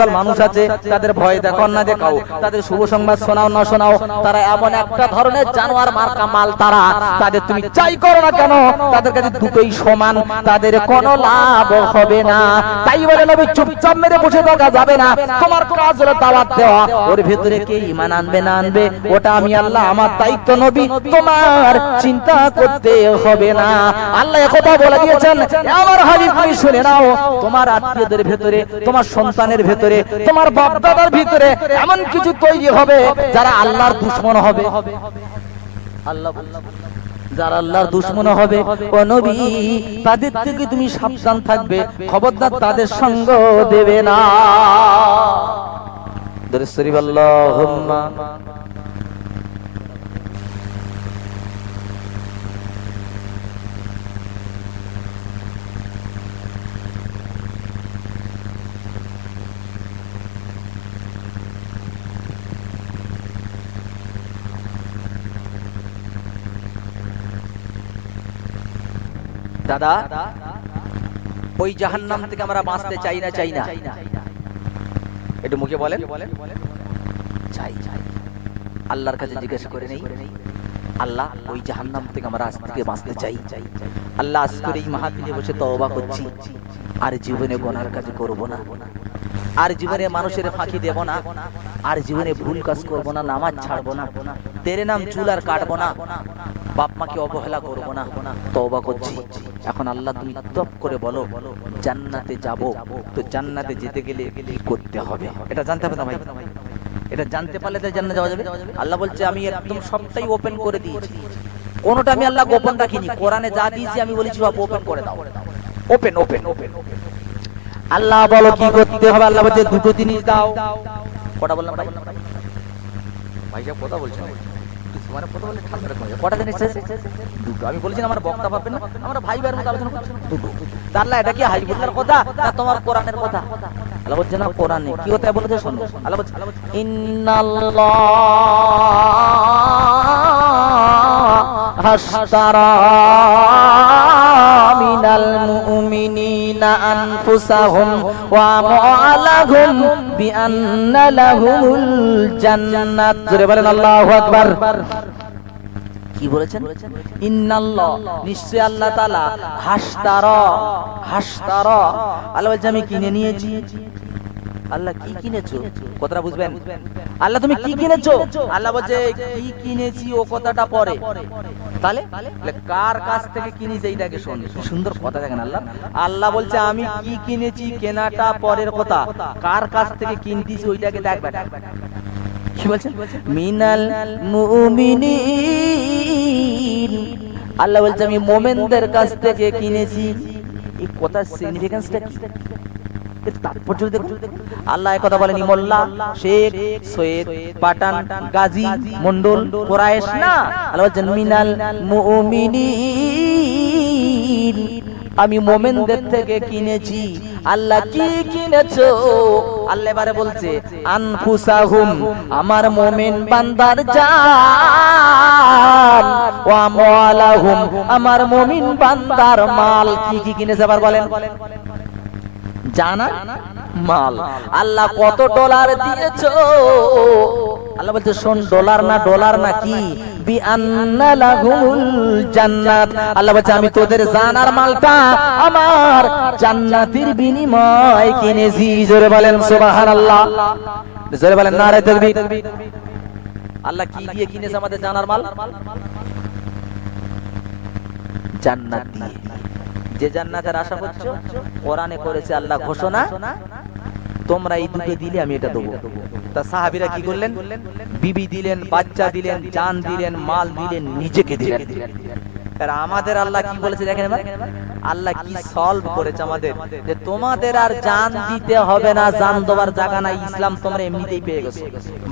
একদল মানুষ আছে, তাদের ভয় দেখাও না দেখাও, তাদের শুভ সংবাদ শোনাও না শোনাও, তারা এমন একটা ধরনের জানোয়ার মার্কা মাল, তারা তাদের তুমি চাই করো না কেন, তাদের কাছে দুটোই সমান, তাদের কোনো লাভ হবে না। তাই বলে নবী চুপচাপ মেরে বসে থাকা যাবে না, তোমার কাজ হলো দাওয়াত দেওয়া। ওর ভেতরে কে ঈমান আনবে না আনবে ওটা আমি আল্লাহ, আমার দায়িত্ব নবী, তোমার চিন্তা করতে হবে না। আল্লাহ একথা বলে দিয়েছেন, আমার হাবিব তুমি শুনে নাও, তোমার আত্মীয়দের ভেতরে, তোমার সন্তানের ভেতরে, তোমার বাপ দাদার ভিতরে এমন কিছু তৈরি হবে যারা আল্লাহর দুশমন হবে। আল্লাহ যারা আল্লাহর দুশমন হবে ও নবী, তাদের থেকে তুমি সাবধান থাকবে, খবরদার তাদের সঙ্গ দেবে না। দরুদ শরীফ আল্লাহুম্মা। দাদা, ওই জাহান্নাম থেকে আমরা বাঁচতে চাই না চাই না? একটু মুখে বলেন। চাই। আল্লাহর কাছে জিজ্ঞেস করে নেই, আল্লাহ ওই জাহান্নাম থেকে আমরা আজ থেকে বাঁচতে চাই। আল্লাহ আজ করে এই মাহফিলে বসে তওবা করছি, আর জীবনে গুনার কাজ করব না, আর জীবনে মানুষের ফাঁকি দেব না, আর জীবনে ভুল কাজ করব না, নামাজ ছাড়বো না, তেরে নাম চুল আর কাটবো না, বাপ মাকে অবহেলা করবো না, তওবা করছি। এখন আল্লাহ তুমি তপ করে বলো, জান্নাতে যাব, তো জান্নাতে যেতে গেলে কি করতে হবে এটা জানতে হবে না ভাই? এটা জানতে পারলে তো জান্নাতে যাওয়া যাবে। আল্লাহ বলছে আমি একদম সবটাই ওপেন করে দিয়েছি, কোনটা আমি আল্লাহ গোপন রাখিনি, কোরআনে যা দিয়েছি আমি বলেছি সব ওপেন করে দাও, ওপেন ওপেন ওপেন। আল্লাহ বলো কি করতে হবে, আল্লাহ বলছে দুটো জিনিস দাও। কটা বললাম ভাই? ভাই সাহেব কথা বলছেন, মানে কথা বললে ঠান্ডা রাখতে হবে। কটা জিনিস? দুটো। আমি বলেছি আমার বক্তা ভাববেন না, আমরা ভাই ভাইয়ের মতো আলোচনা করছি। দুটো। আল্লাহ এটা কি হাইবুল্লাহর কথা না তোমার কোরআনের কথা? আল্লাহ বলছে না, কোরআনে কি কথা বলেছে শোনো। আল্লাহ বলছে ইন্নাল্লাহ হাশতারা মিনাল মুমিনিনা আনফুসাহুম ওয়া আমওয়ালাহুম বিআন্না লাহুমুল জান্নাত। জোরে বলেন আল্লাহু আকবার। কি বলেছেন? ইন্নাল্লাহ, নিশ্চয় আল্লাহ তাআলা, হাশতারা, হাশতারা, আল্লাহ বলছে আমি কিনে নিয়েছি। আল্লাহ কি কিনেছো কথাটা বুঝবেন? আল্লাহ তুমি কি কিনেছো? আল্লাহ বলছে কি কিনেছি ও কথাটা পরে, তাহলে কার কাছ থেকে কিনেছি এইটাকে শোন। সুন্দর কথা দেখেন আল্লাহ। আল্লাহ বলছে আমি কি কিনেছি, কেনাটা পরের কথা, কার কাছ থেকে কিনতেছি ওইটাকে দেখবেন। কি বলছেন? মিনাল মুমিনিন, আল্লাহ বলছে আমি মুমিনদের কাছ থেকে কিনেছি। এই কথার সিগনিফিকেন্সটা কি, তাৎপর্য দেখুন। আল্লাহ কথা বলেনি মোল্লা, শেখ, সৈয়দ, পাঠান, গাজী, মন্ডল, কুরাইশ না। আল্লাহ বলছেন মিনাল মুমিনিন, আমি মুমিনদের থেকে কিনেছি। আল্লাহ কি কিনেছো? আল্লাহ এবারে বলছে আনফুসাহুম, আমার মুমিন বান্দার জান, ওয়া আমওয়ালাহুম, আমার মুমিন বান্দার মাল। কি কি কিনেছে আবার বলেন? জানা মাল। আল্লাহ কত ডলার দিয়েছো? আল্লাহ বলছে শোন, ডলার না, ডলার না কি, বিআন্না লাহুমুল জান্নাত। আল্লাহ বলছে আমি তোদের জানার মালটা আমার জান্নাতের বিনিময় কিনেছি। জোরে বলেন সুবহানাল্লাহ, জোরে বলেন নারে তাকবীর। আল্লাহ কি দিয়ে কিনেছে আমাদের জানার মাল? জান্নাত দিয়ে। যে জান্নাতের আশা করছো, কোরআনে করেছে আল্লাহ ঘোষণা, তোমরা এই দুটো দিলে আমি এটা দেবো। তা সাহাবীরা কি করলেন? বিবি দিলেন, বাচ্চা দিলেন, জান দিলেন, মাল দিলেন, নিজেকে দিলেন। আর আমাদের আল্লাহ কি বলেছে দেখেন এবার, আল্লাহ কি সলভ করেছে আমাদের, যে তোমাদের আর জান দিতে হবে না, জান দেওয়ার জায়গা নাই, ইসলাম তোমরা এমনিতেই পেয়ে গেছো।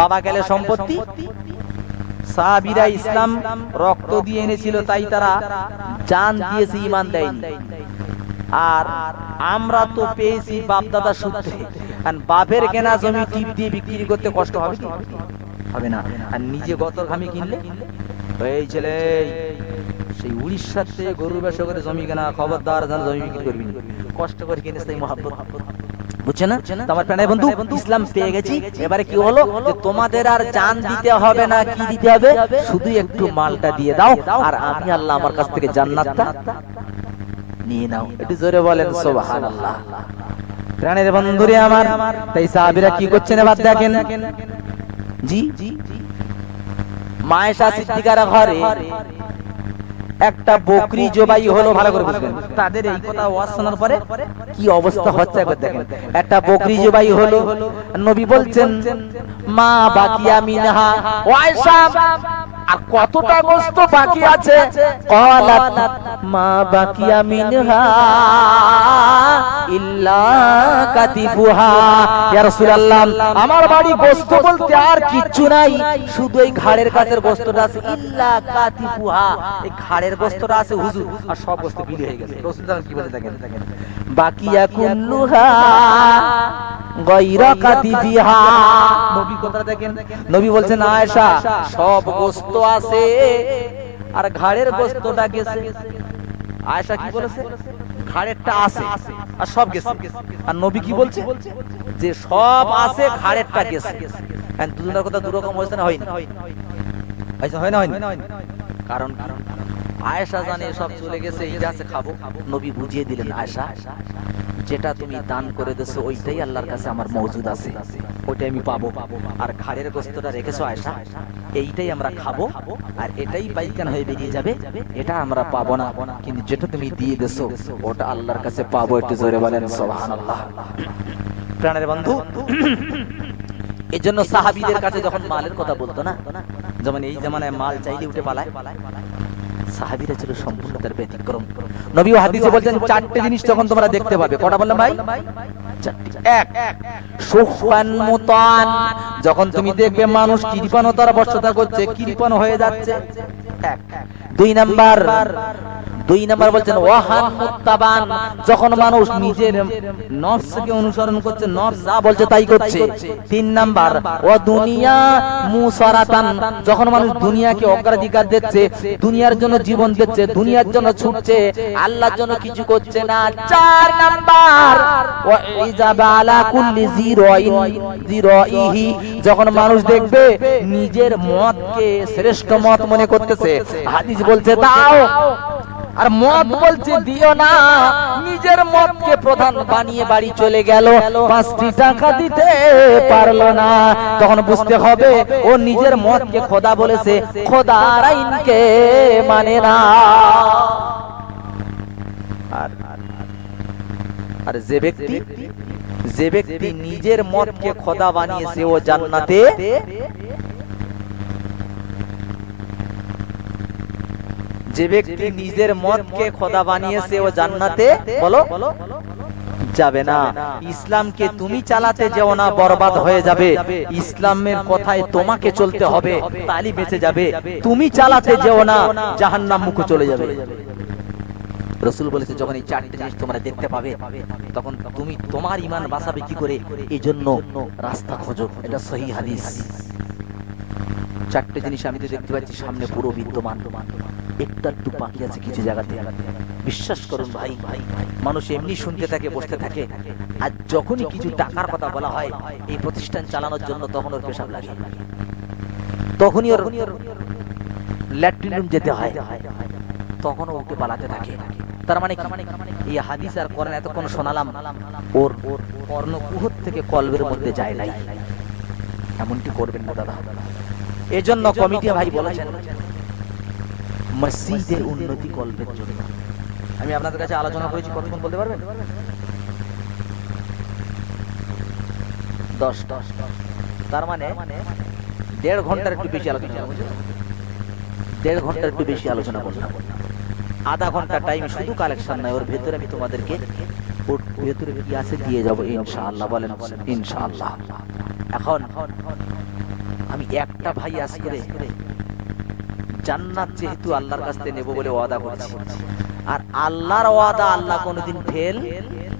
বাবা গেলে সম্পত্তি, সাহাবীরা ইসলাম রক্ত দিয়ে এনেছিল, তাই তারা জান দিয়েছে, ঈমান দেয়নি। আর আমরা তো পেয়েছি বাপ দাদা সূত্রে। আর বাপের কেনা জমি টিপ দিয়ে বিক্রি করতে কষ্ট হবে কি? হবে না। আর নিজে গতর ঘামি কিনলে, এই ছেলে সেই উড়িষ্যাতে গরুর ব্যবসা করে জমি কেনা, খবরদার যেন জমি বিক্রি করবি না। কষ্ট করে কিনেছে তাই মহাব্বত। বুঝছে না? তো আমার প্রাণের বন্ধু, ইসলাম পেয়ে গেছি, এবারে কি হলো যে তোমাদের আর জান দিতে হবে না, কি দিতে হবে, শুধু একটু মালটা দিয়ে দাও, আর আমি আল্লাহ আমার কাছ থেকে জান্নাতটা নিয়ে নাও। একটু জোরে বলেন সুবহানাল্লাহ। প্রাণের বন্ধুরে আমার, তাই সাহাবীরা কি করছেন এবার দেখেন। জি, মায়েশা সিদ্দিকার ঘরে একটা বকরি জবাই হলো, ভালো করে বুঝবেন। তাদের এই কথা ওয়াজ শোনার পরে কি অবস্থা হচ্ছে একবার দেখেন। একটা বকরি জবাই হলো, নবী বলছেন মা বাকিয়া মিনহা, ও আয়েশা আর কতটা গোশত বাকি আছে? ক্বালাত মা বাকিয়া মিনহা ইল্লা কাতিবুহা। ইয়া রাসূলুল্লাহ, আমার বাড়ি গোশত বলতে আর কিচ্ছু নাই, শুধু এই ঘাড়ের কাছের গোশতটা আছে। ইল্লা কাতিবুহা, এই ঘাড়ের গোশতটা আছে হুজুর, আর সব গোশত বিলি হয়ে গেছে। রাসূলুল্লাহ কি বলে দেখেন, বাকিয়া কুল্লুহা গায়রা কাতিবিহা। নবী কথা দেখেন, নবী বলছেন আয়েশা সব গোশত আছে আর ঘাড়ের গোশতটা গেছে। আয়েশা কি বলেছে? ঘাড়েরটা আছে আর সব গেছে। আর নবী কি বলছে? যে সব আছে, ঘাড়েরটা গেছে। কারণ দুজনের কথা দুরকম হয়েছে না, হয়নি? হয় না, হয়নি? কারণ আয়েশা জানে সব চলে গেছে, এই যা আছে খাবো। নবী বুঝিয়ে দিলেন আয়েশা যেটা তুমি দান করে দিয়েছো ওইটাই আল্লাহর কাছে আমার মওজুদ আছে, ওইটাই আমি পাবো। আর ঘাড়ের গোশতটা রেখেছো আয়েশা, এইটাই আমরা খাবো, আর এটাই পাইকান হয়ে বেরিয়ে যাবে, এটা আমরা পাবো না। কিন্তু যেটা তুমি দিয়ে দিয়েছো ওটা আল্লাহর কাছে পাবো। একটু জোরে বলেন সুবহানাল্লাহ। প্রাণের বন্ধু, এজন্য সাহাবীদের কাছে যখন মালের কথা বলতো না, যেমন এই জামানায় মাল চাইলে উঠে পালায়, সাহাবীরা ছিল সম্পূর্ণ তার ব্যতিক্রম। নবী হাদিসে বলছেন চারটি জিনিস যখন তোমরা দেখতে পাবে। কটা বললাম ভাই? চারটি। এক, সুফান মুতান, যখন তুমি দেখবে মানুষ কৃপণতার বশতা করছে, কৃপণ হয়ে যাচ্ছে। এক। দুই নাম্বার বলছেন ওয়াহান মুত্তাবান, যখন মানুষ নিজের নফসকে অনুসরণ করছে, নফস যা বলছে তাই করছে। তিন নাম্বার ও দুনিয়া মুসারাতান, যখন মানুষ দুনিয়াকে অগ্রাধিকার দিচ্ছে, দুনিয়ার জন্য জীবন দিচ্ছে, দুনিয়ার জন্য ছুটছে, আল্লাহর জন্য কিছু করছে না। চার নাম্বার ওয়া ইজাবা আলা কুল্লি জিরাইহি, যখন মানুষ দেখবে নিজের মতকে শ্রেষ্ঠ মত মনে করতেছে, হাদিস বলছে দাও, আর মত বলছে দিও না, নিজের মতকে প্রধান বানিয়ে বাড়ি চলে গেল, 5টি টাকা দিতে পারলো না, তখন বুঝতে হবে ও নিজের মতকে খোদা বলেছে, খোদার আইনকে মানে না। আর যে ব্যক্তি নিজের মতকে খোদা বানিয়েছে ও জান্নাতে, যে ব্যক্তি নিজের মতকে খোদা বানিয়েছে ও জান্নাতে বলো যাবে না। ইসলামকে তুমি চালাতে যেও না, বরবাদ হয়ে যাবে। ইসলামের কথায় তোমাকে চলতে হবে, তাহলে বেঁচে যাবে। তুমি চালাতে যেও না, জাহান্নাম মুখে চলে যাবে। রাসূল বলেছে যখন এই চারটি জিনিস তোমরা দেখতে পাবে, তখন তুমি তোমার ঈমান বাঁচাবে কি করে, এজন্য রাস্তা খোঁজো। এটা সহিহ হাদিস। চারটি জিনিস আমি তো দেখতে পাচ্ছি সামনে পুরো বিদ্যমান, একটু বাকি আছে কিছু জায়গাতে। বিশ্বাস করুন ভাই, মানুষ এমনি শুনতে থাকে, বসতে থাকে, আর যখনই কিছু টাকার কথা বলা হয় এই প্রতিষ্ঠান চালানোর জন্য, তখন ওর পেশাব লাগে, তখনই ওর ল্যাট্রিন রুম যেতে হয়, তখন ওকে পালাতে থাকে। তার মানে এই হাদিস আর কোরআন এতক্ষণ শোনালাম, ওর কর্ণকুহর থেকে কলবের মধ্যে যায় নাই। এমনটি করবেন না দাদা। এজন্য কমিটি ভাই বলেছেন মসজিদের উন্নতি কল্পের জন্য। আমি আপনাদের কাছে আলোচনা করেছি, কতক্ষণ বলতে পারবেন? 10। তার মানে 1.5 ঘন্টার একটু বেশি আলোচনা, 1.5 ঘন্টার একটু বেশি আলোচনা করলাম। আধা ঘন্টা টাইম শুধু কালেকশন নয়, ওর ভেতরে আমি তোমাদেরকে ওর ভেতরে কি আছে দিয়ে যাবো ইনশাআল্লাহ। বলেন ইনশাআল্লাহ। এখন আমি একটা ভাই আজকে জান্নাত যেহেতু আল্লাহর কাছ থেকে নেব বলে ওয়াদা করেছি, আর আল্লাহর ওয়াদা আল্লাহ কোনোদিন ফেল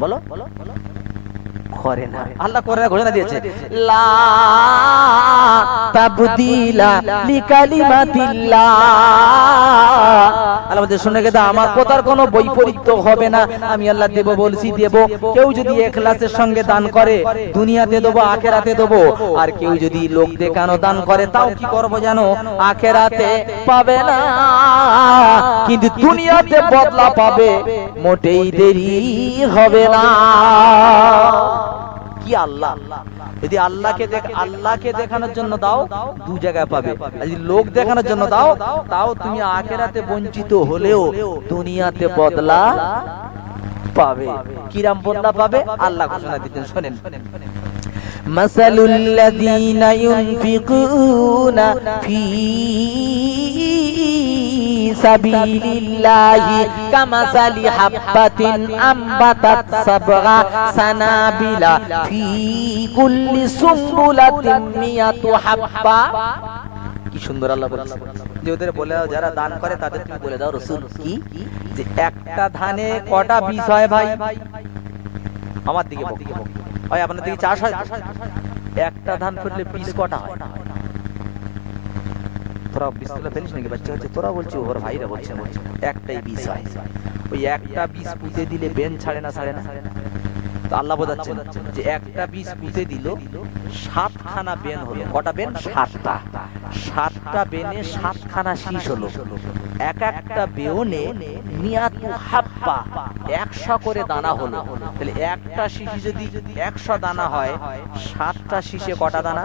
বলো করে না। আল্লাহ কোরআনে ঘোষণা দিয়েছে, লা তাবদিলা লিকালিমাতিল্লাহ। আল্লাহ বলছে শুনে গেছে আমার কথার কোনো বৈপরীত্য হবে না। আমি আল্লাহ দেব বলছি দেব। কেউ যদি ইখলাসের সঙ্গে দান করে দুনিয়াতে দেবো আখিরাতে দেবো, আর কেউ যদি লোক দেখানো দান করে তাও কি করবো জানো, আখিরাতে পাবে না কিন্তু দুনিয়াতে বদলা পাবে, মোটেই দেরি হবে না। কি আল্লাহ, যদি আল্লাহকে দেখানোর জন্য দাও দু জায়গায় পাবে, যদি লোক দেখানোর জন্য দাও তাও তুমি আখিরাতে বঞ্চিত হলেও দুনিয়াতে বদলা পাবে। কিরাম বদলা পাবে আল্লাহ ঘোষণা দিতেন, শোনেন। মাসালুল লাযীনা ইউনফিকুনা ফী সাবিলিল্লাহি কামাসালি হাববাতিন আমবাতাত সাবগা সানাবিলা ফি কুল্লি সুম্বুলাতিন মিয়াতু হাব্বা। কি সুন্দর আল্লাহ বলেছে যে ওদের বলে দাও যারা দান করে তাদের তুমি বলে দাও রাসূল কি যে একটা ধানে কটা বীজ হয় ভাই, আমার দিকে হয় আপনার দিকে চাষ হয়, একটা ধান ফেললে বীজ কটা হয়? তোরা বিসমিল্লাহ ফেলিস নাকি বাচ্চা হচ্ছে, তোরা বলছি ওর ভাইরা বলছে না, একটাই বীজ হয়। ওই একটা বীজ পুঁতে দিলে বেন ছাড়ে না, ছাড়ে না? তো আল্লাহ বোঝাচ্ছেন যে একটা বীজ পুঁতে দিল 7খানা বেন হলো। কটা বেন? 7টা। 7টা বেনে 7খানা শীষ হলো। এক একটা বেনে মিয়াতু হাব্বা 100 করে দানা হলো। তাহলে একটা শীষে যদি 100 দানা হয়, 7টা শীষে কটা দানা?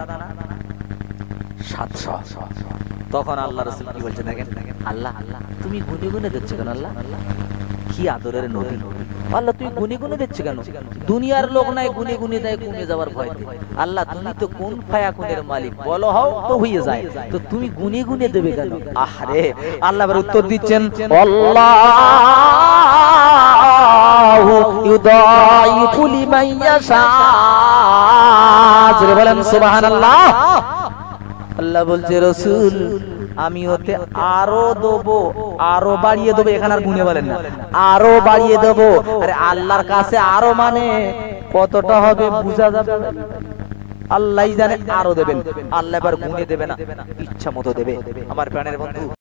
700। তখন আল্লাহ রাসূল কি বলছেন দেখেন, আল্লাহ তুমি গুনে গুনে দিচ্ছ কেন? আল্লাহ কি আদরের নবী, আল্লাহ তুমি গুনে গুনে দিচ্ছ কেন? দুনিয়ার লোক নাই গুনে গুনে দেয় কমে যাওয়ার ভয়তে। আল্লাহ তুমি তো কোন ফায়াকুনের মালিক, বলো হও তো হয়ে যায়, তো তুমি গুনে গুনে দেবে কেন? আহারে আল্লাহ এবার উত্তর দিচ্ছেন, আল্লাহু ইউদাইফু লিমান ইয়াশা। জোরে বলেন সুবহানাল্লাহ। আল্লাহ বলছে রাসূল আমি ওতে আরো দেবো, আরো বাড়িয়ে দেবো। এখানে আর গুনে বলেন না, আরো বাড়িয়ে দেবো। আরে আল্লাহর কাছে আরো মানে কতটা হবে বুঝা যাবে, আল্লাহই জানে। আরো দেবেন, আল্লাহ এবার গুনে দেবে না, ইচ্ছা মতো দেবে। আমার প্রাণের বন্ধু